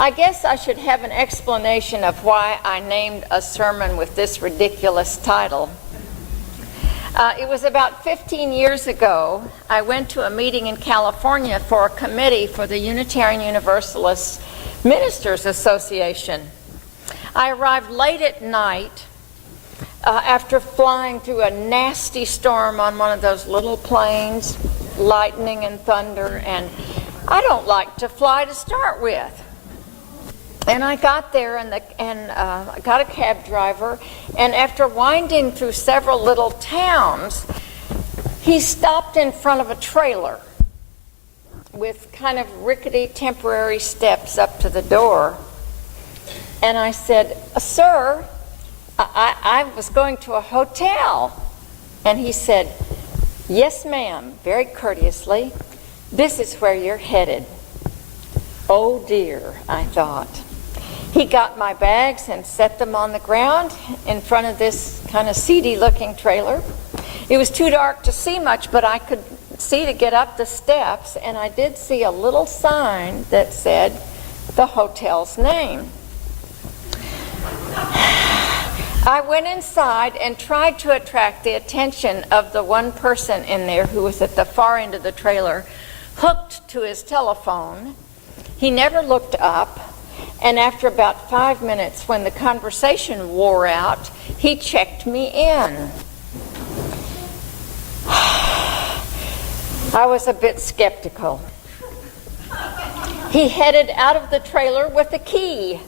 I guess I should have an explanation of why I named a sermon with this ridiculous title. It was about 15 years ago. I went to a meeting in California for a committee for the Unitarian Universalist Ministers Association. I arrived late at night after flying through a nasty storm on one of those little planes, lightning and thunder, and I don't like to fly to start with. And I got there and I got a cab driver, and after winding through several little towns, he stopped in front of a trailer with kind of rickety temporary steps up to the door. And I said, "Sir, I was going to a hotel." And he said, "Yes, ma'am," very courteously. "This is where you're headed." Oh dear, I thought. He got my bags and set them on the ground in front of this kind of seedy-looking trailer. It was too dark to see much, but I could see to get up the steps, and I did see a little sign that said the hotel's name. I went inside and tried to attract the attention of the one person in there who was at the far end of the trailer, hooked to his telephone. He never looked up. And after about 5 minutes, when the conversation wore out, he checked me in. I was a bit skeptical. He headed out of the trailer with a key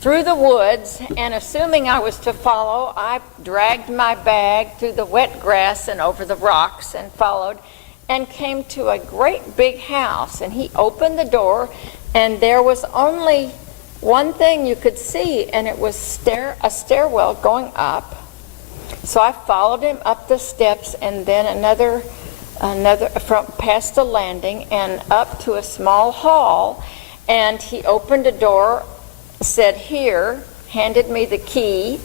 through the woods, and assuming I was to follow, I dragged my bag through the wet grass and over the rocks and followed, and came to a great big house. And he opened the door, and there was only one thing you could see, and it was a stairwell going up. So I followed him up the steps, and then another past the landing and up to a small hall. And he opened a door, said, "Here," handed me the key,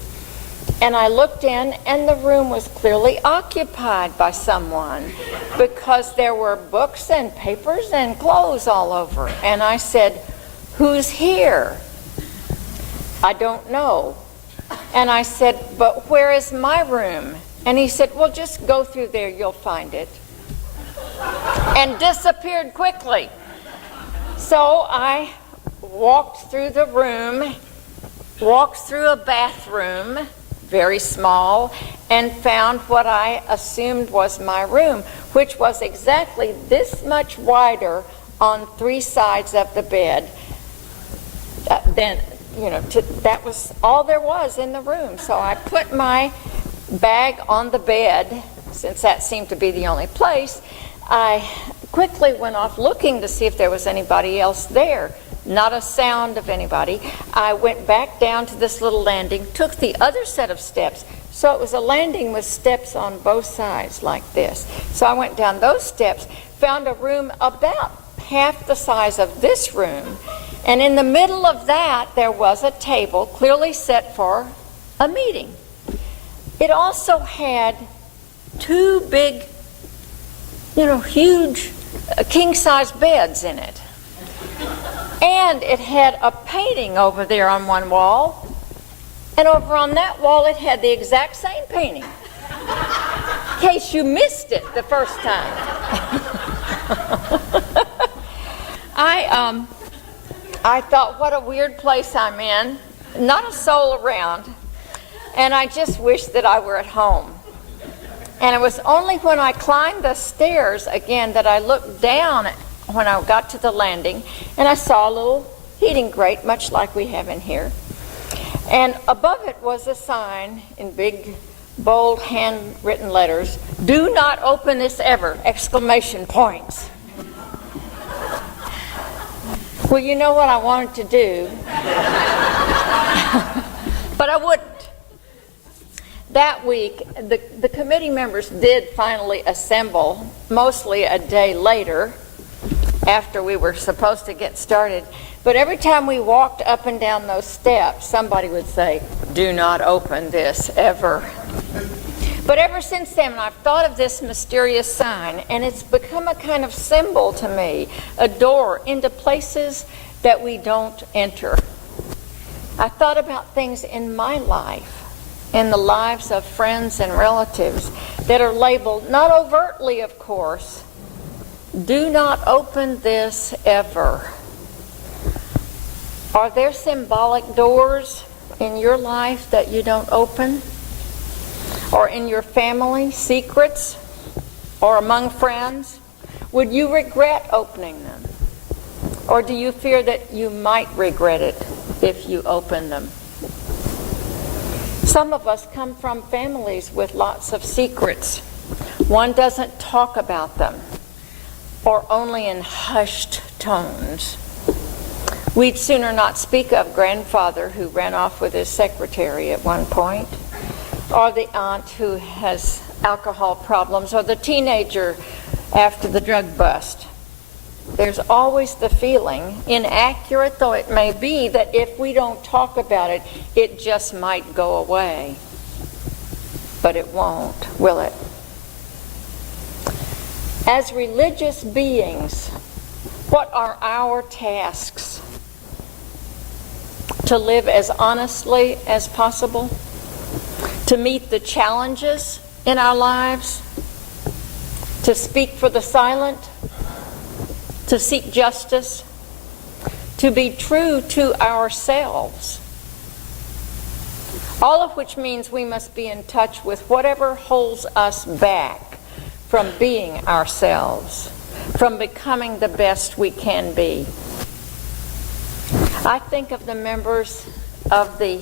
and I looked in, and the room was clearly occupied by someone because there were books and papers and clothes all over. And I said, "Who's here?" "I don't know." And I said, "But where is my room?" And he said, "Well, just go through there, you'll find it." And disappeared quickly. So I walked through the room, walked through a bathroom, very small, and found what I assumed was my room, which was exactly this much wider on 3 sides of the bed. That was all there was in the room. So I put my bag on the bed, since that seemed to be the only place. I quickly went off looking to see if there was anybody else there. Not a sound of anybody. I went back down to this little landing, took the other set of steps. So it was a landing with steps on both sides like this. So I went down those steps, found a room about half the size of this room, and in the middle of that there was a table clearly set for a meeting. It also had 2 big, huge king-size beds in it. And it had a painting over there on one wall, and over on that wall it had the exact same painting, in case you missed it the first time. I thought, what a weird place I'm in, not a soul around, and I just wished that I were at home. And it was only when I climbed the stairs again that I looked down when I got to the landing, and I saw a little heating grate, much like we have in here. And above it was a sign in big, bold, handwritten letters, "Do not open this ever!" exclamation points. Well, you know what I wanted to do, but I wouldn't. That week, the committee members did finally assemble, mostly a day later, after we were supposed to get started. But every time we walked up and down those steps, somebody would say, "Do not open this ever." But ever since then, I've thought of this mysterious sign, and it's become a kind of symbol to me, a door into places that we don't enter. I thought about things in my life, in the lives of friends and relatives that are labeled, not overtly of course, do not open this ever. Are there symbolic doors in your life that you don't open? Or in your family, secrets? Or among friends? Would you regret opening them? Or do you fear that you might regret it if you open them? Some of us come from families with lots of secrets. One doesn't talk about them, or only in hushed tones. We'd sooner not speak of grandfather who ran off with his secretary at one point, or the aunt who has alcohol problems, or the teenager after the drug bust. There's always the feeling, inaccurate though it may be, that if we don't talk about it, it just might go away. But it won't, will it? As religious beings, what are our tasks? To live as honestly as possible? To meet the challenges in our lives? To speak for the silent? To seek justice? To be true to ourselves? All of which means we must be in touch with whatever holds us back from being ourselves, from becoming the best we can be. I think of the members of the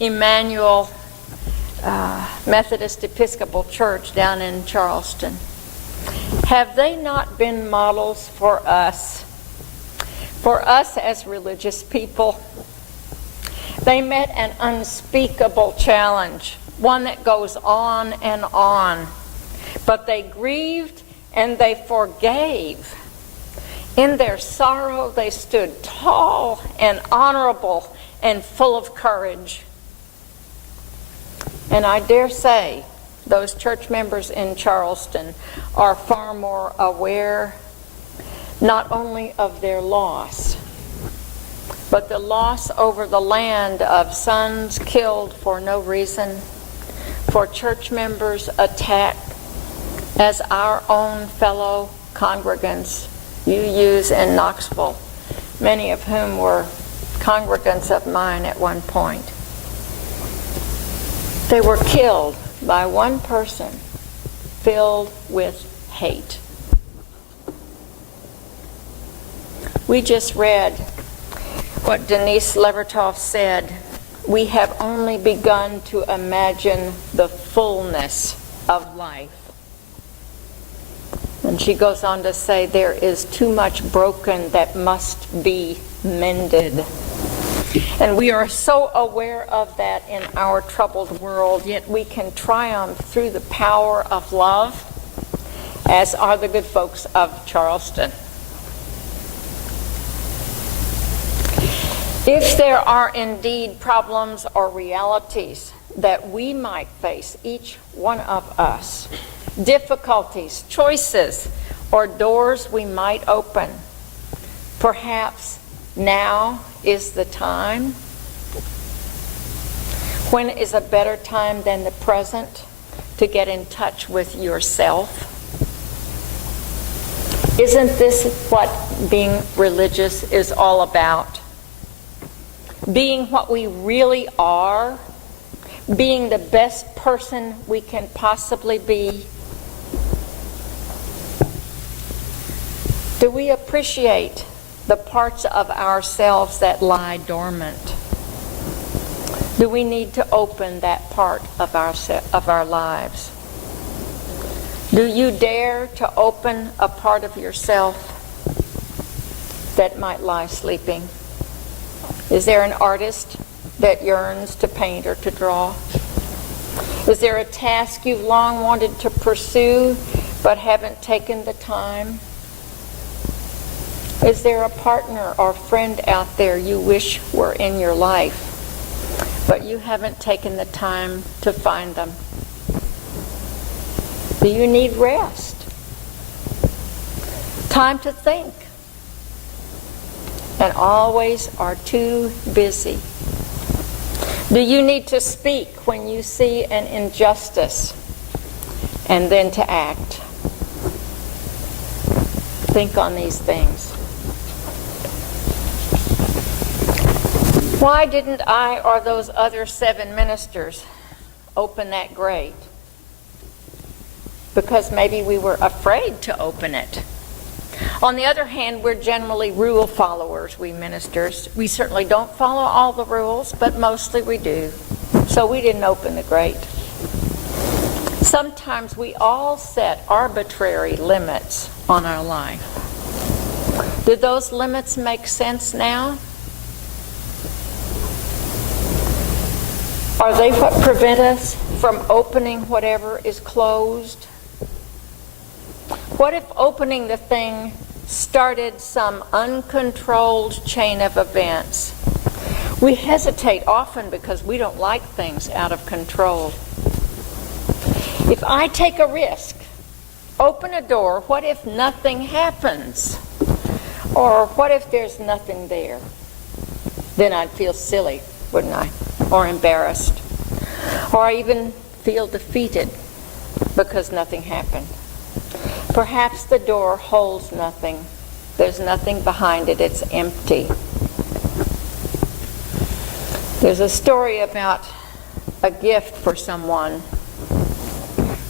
Emmanuel Methodist Episcopal Church down in Charleston. Have they not been models for us as religious people? They met an unspeakable challenge, one that goes on and on. But they grieved and they forgave. In their sorrow, they stood tall and honorable and full of courage. And I dare say those church members in Charleston are far more aware not only of their loss, but the loss over the land of sons killed for no reason, for church members attacked as our own fellow congregants, UUs in Knoxville, many of whom were congregants of mine at one point. They were killed by one person filled with hate. We just read what Denise Levertov said. We have only begun to imagine the fullness of life. And she goes on to say, there is too much broken that must be mended. And we are so aware of that in our troubled world, yet we can triumph through the power of love, as are the good folks of Charleston. If there are indeed problems or realities that we might face, each one of us, difficulties, choices, or doors we might open, perhaps now is the time. When is a better time than the present to get in touch with yourself? Isn't this what being religious is all about? Being what we really are, being the best person we can possibly be. Do we appreciate the parts of ourselves that lie dormant? Do we need to open that part of our lives? Do you dare to open a part of yourself that might lie sleeping? Is there an artist that yearns to paint or to draw? Is there a task you've long wanted to pursue but haven't taken the time? Is there a partner or friend out there you wish were in your life, but you haven't taken the time to find them? Do you need rest? Time to think? and always are too busy? Do you need to speak when you see an injustice and then to act? Think on these things. Why didn't I or those other 7 ministers open that grate? Because maybe we were afraid to open it. On the other hand, we're generally rule followers, we ministers. We certainly don't follow all the rules, but mostly we do. So we didn't open the grate. Sometimes we all set arbitrary limits on our life. Do those limits make sense now? Are they what prevent us from opening whatever is closed? What if opening the thing started some uncontrolled chain of events? We hesitate often because we don't like things out of control. If I take a risk, open a door, what if nothing happens? Or what if there's nothing there? Then I'd feel silly, wouldn't I? Or embarrassed. Or I even feel defeated because nothing happened. Perhaps the door holds nothing. There's nothing behind it. It's empty. There's a story about a gift for someone,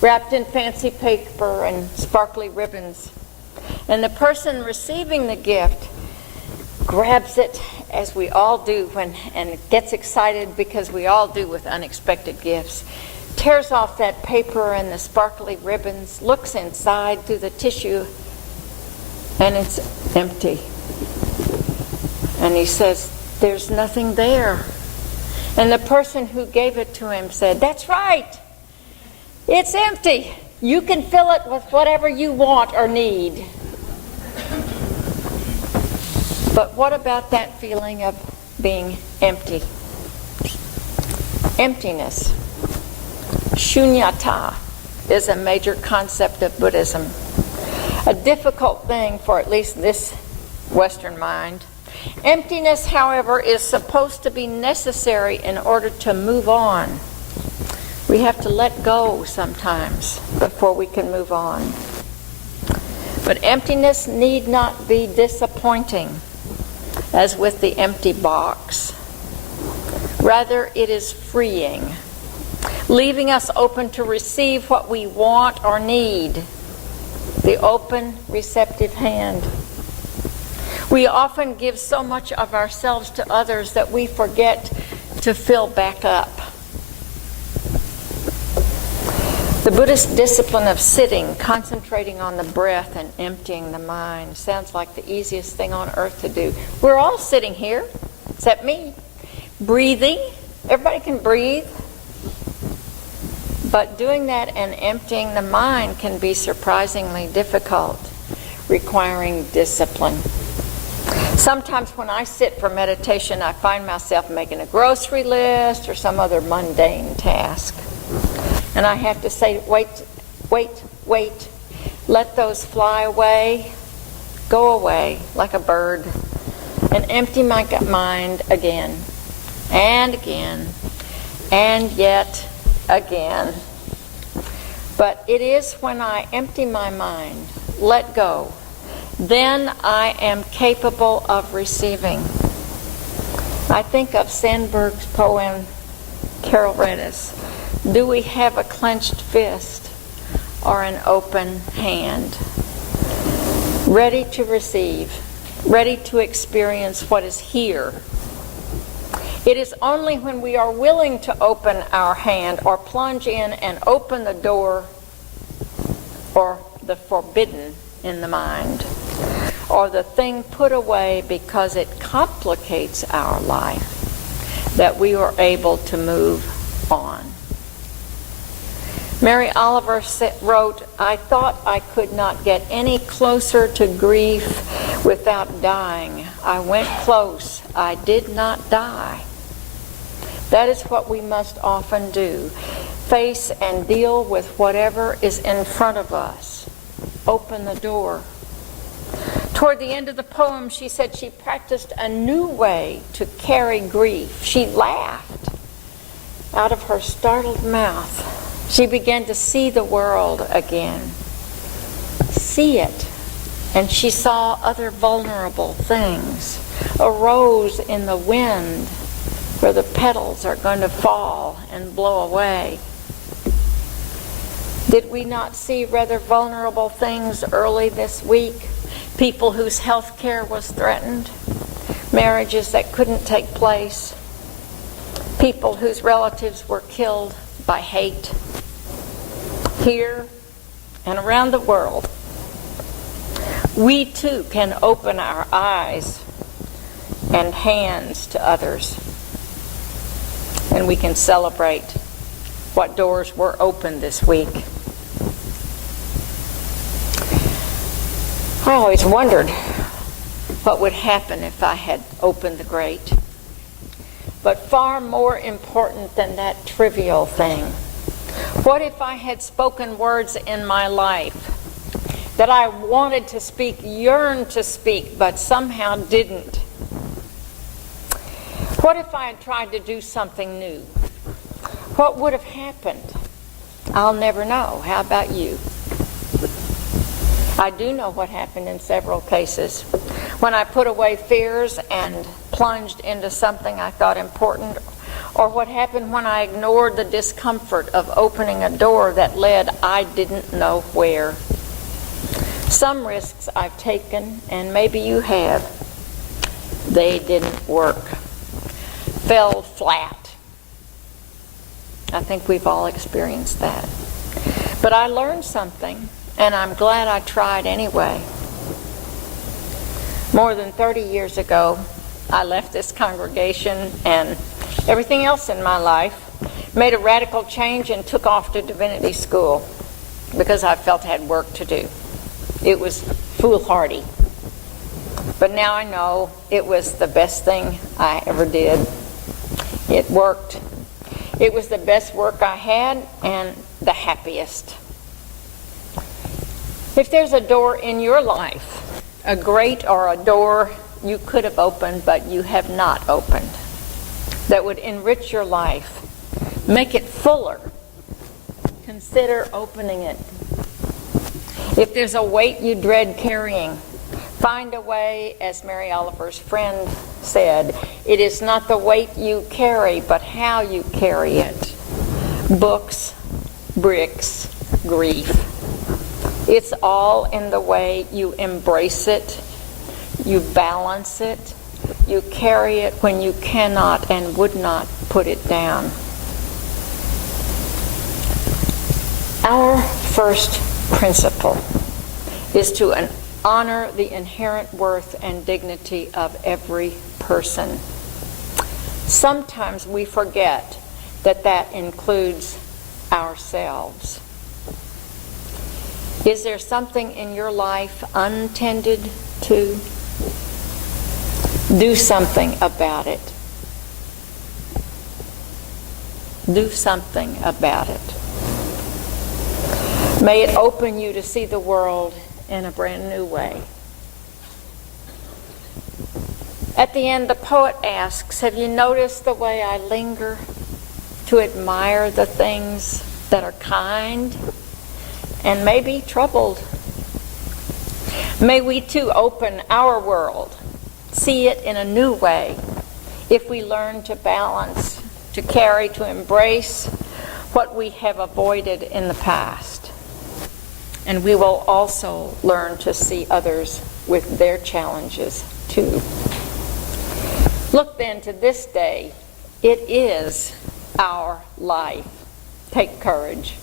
wrapped in fancy paper and sparkly ribbons. And the person receiving the gift grabs it, as we all do, and gets excited, because we all do with unexpected gifts. Tears off that paper and the sparkly ribbons, looks inside through the tissue, and it's empty. And he says, "There's nothing there." And the person who gave it to him said, "That's right. It's empty. You can fill it with whatever you want or need." But what about that feeling of being empty? Emptiness. Shunyata is a major concept of Buddhism. A difficult thing for at least this Western mind. Emptiness, however, is supposed to be necessary in order to move on. We have to let go sometimes before we can move on. But emptiness need not be disappointing, as with the empty box. Rather, it is freeing, leaving us open to receive what we want or need. The open, receptive hand. We often give so much of ourselves to others that we forget to fill back up. The Buddhist discipline of sitting, concentrating on the breath and emptying the mind, sounds like the easiest thing on earth to do. We're all sitting here, except me. Breathing. Everybody can breathe. But doing that and emptying the mind can be surprisingly difficult, requiring discipline. Sometimes when I sit for meditation, I find myself making a grocery list or some other mundane task. And I have to say, wait, let those fly away, go away like a bird, and empty my mind again, and again, and yet again. But it is when I empty my mind, let go, then I am capable of receiving. I think of Sandburg's poem, Carol Redis. Do we have a clenched fist or an open hand? Ready to receive, ready to experience what is here. It is only when we are willing to open our hand or plunge in and open the door or the forbidden in the mind, or the thing put away because it complicates our life, that we are able to move on. Mary Oliver wrote, "I thought I could not get any closer to grief without dying. I went close. I did not die." That is what we must often do. Face and deal with whatever is in front of us. Open the door. Toward the end of the poem, she said she practiced a new way to carry grief. She laughed out of her startled mouth. She began to see the world again. See it. And she saw other vulnerable things. A rose in the wind where the petals are going to fall and blow away. Did we not see rather vulnerable things early this week? People whose health care was threatened, marriages that couldn't take place, people whose relatives were killed by hate. Here and around the world, we too can open our eyes and hands to others, and we can celebrate what doors were opened this week. I always wondered what would happen if I had opened the grate. But far more important than that trivial thing, what if I had spoken words in my life that I wanted to speak, yearned to speak, but somehow didn't? What if I had tried to do something new? What would have happened? I'll never know. How about you? I do know what happened in several cases. When I put away fears and plunged into something I thought important, or what happened when I ignored the discomfort of opening a door that led I didn't know where. Some risks I've taken, and maybe you have, they didn't work. Fell flat. I think we've all experienced that. But I learned something, and I'm glad I tried anyway. More than 30 years ago, I left this congregation and everything else in my life, made a radical change, and took off to divinity school because I felt I had work to do. It was foolhardy. But now I know it was the best thing I ever did. It worked. It was the best work I had and the happiest. If there's a door in your life, a grate or a door you could have opened but you have not opened, that would enrich your life, make it fuller, consider opening it. If there's a weight you dread carrying, find a way, as Mary Oliver's friend said, it is not the weight you carry, but how you carry it. Books, bricks, grief. It's all in the way you embrace it, you balance it, you carry it when you cannot and would not put it down. Our first principle is to honor the inherent worth and dignity of every person. Sometimes we forget that that includes ourselves. Is there something in your life untended to? Do something about it. Do something about it. May it open you to see the world in a brand new way. At the end, the poet asks, have you noticed the way I linger to admire the things that are kind and maybe troubled? May we too open our world, see it in a new way, if we learn to balance, to carry, to embrace what we have avoided in the past. And we will also learn to see others with their challenges too. Look then to this day. It is our life. Take courage.